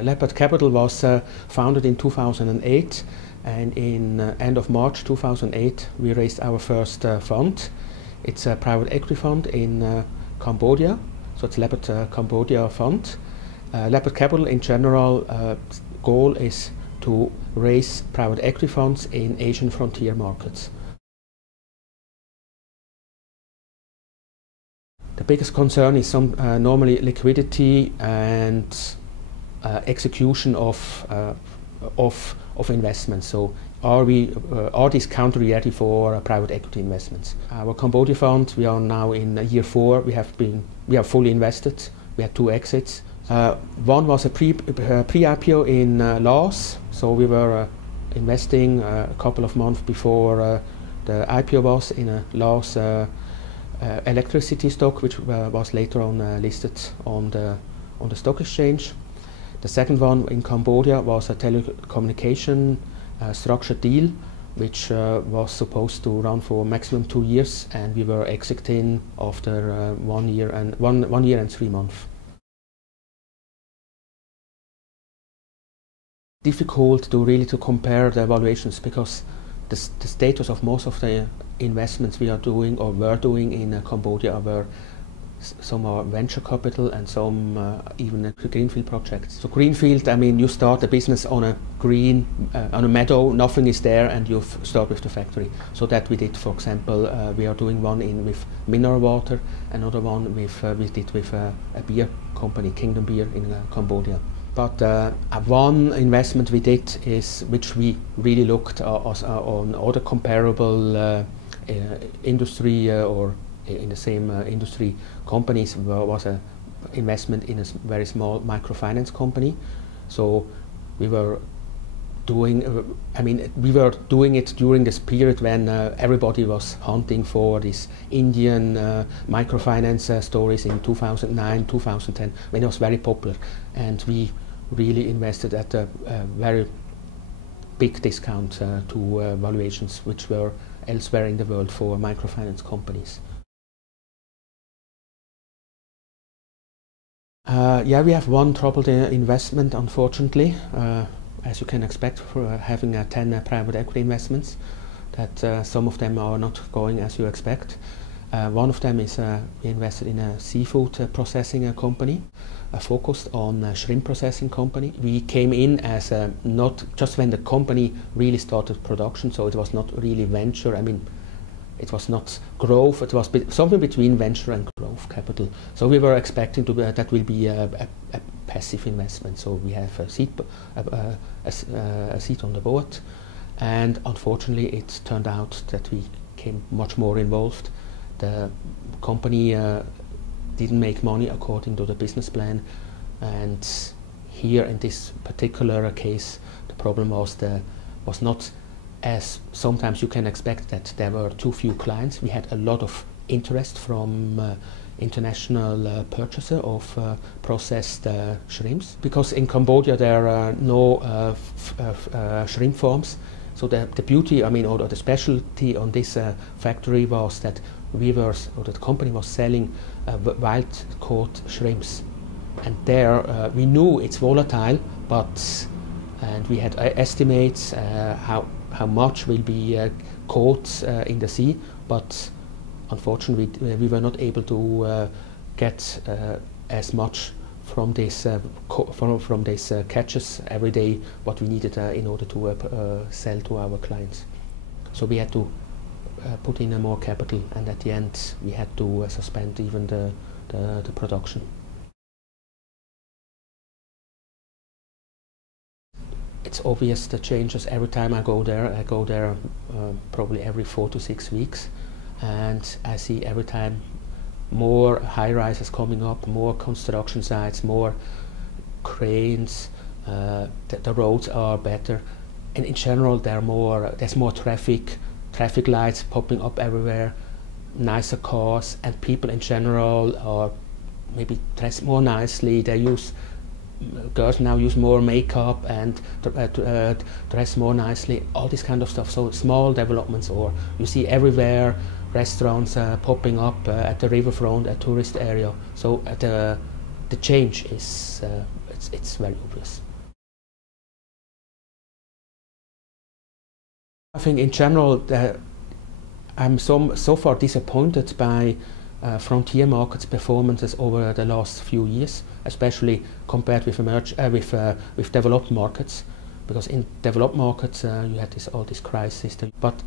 Leopard Capital was founded in 2008, and in end of March 2008 we raised our first fund. It's a private equity fund in Cambodia, so it's Leopard Cambodia fund. Leopard Capital in general goal is to raise private equity funds in Asian frontier markets. The biggest concern is normally liquidity and execution of investments. So are these country ready for private equity investments? Our Cambodia fund, we are now in year 4. We have fully invested. We had 2 exits. One was a pre-IPO in Laos. So we were investing a couple of months before the IPO was in a Laos electricity stock, which was later on listed on the stock exchange. The second one in Cambodia was a telecommunication structured deal, which was supposed to run for maximum 2 years, and we were exiting after 1 year and 1 year and 3 months. Difficult to really compare the valuations, because the status of most of the investments we are doing or were doing in Cambodia were some are venture capital and some even greenfield projects. So greenfield, I mean, you start a business on a green, on a meadow, nothing is there, and you start with the factory. So that we did, for example, we are doing one with mineral water, another one we did with a beer company, Kingdom Beer in Cambodia. But one investment we did is, which we really looked on other comparable industry or in the same industry companies, was an investment in a very small microfinance company. So we were doing, we were doing it during this period when everybody was hunting for these Indian microfinance stories in 2009, 2010, when it was very popular, and we really invested at a very big discount to valuations which were elsewhere in the world for microfinance companies. Yeah, we have one troubled investment, unfortunately, as you can expect for having 10 private equity investments, that some of them are not going as you expect. One of them is we invested in a seafood processing company, focused on shrimp processing company. We came in as not just when the company really started production, so it was not really venture. It was not growth, it was something between venture and growth capital. So we were expecting that will be a passive investment. So we have a seat on the board, and unfortunately it turned out that we came much more involved. The company didn't make money according to the business plan, and here in this particular case the problem was not as sometimes you can expect, that there were too few clients. We had a lot of interest from international purchaser of processed shrimps, because in Cambodia there are no shrimp farms. So the beauty, or the specialty on this factory was that the company was selling wild caught shrimps, and there we knew it's volatile, and we had estimates how much will be caught in the sea, but unfortunately we were not able to get as much from this catches every day what we needed in order to sell to our clients. So we had to put in more capital, and at the end we had to suspend even the production. It's obvious the changes every time I go there. I go there probably every 4 to 6 weeks, and I see every time more high-rises coming up, more construction sites, more cranes, the roads are better, and in general there's more traffic lights popping up everywhere, nicer cars, and people in general are maybe dressed more nicely. Girls now use more makeup and dress more nicely, all this kind of stuff. So small developments, or you see everywhere restaurants popping up at the riverfront, a tourist area. So the change is it's very obvious. I think in general I'm so far disappointed by frontier markets' performances over the last few years, especially compared with with developed markets, because in developed markets you had all this crisis, but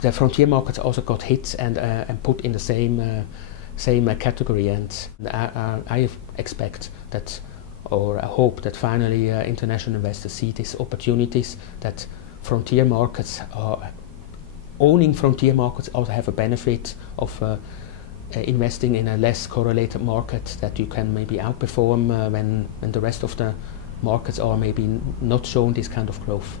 the frontier markets also got hit and put in the same category, and I expect that, or I hope that finally international investors see these opportunities, that frontier markets owning frontier markets also have a benefit of investing in a less correlated market, that you can maybe outperform when the rest of the markets are maybe not showing this kind of growth.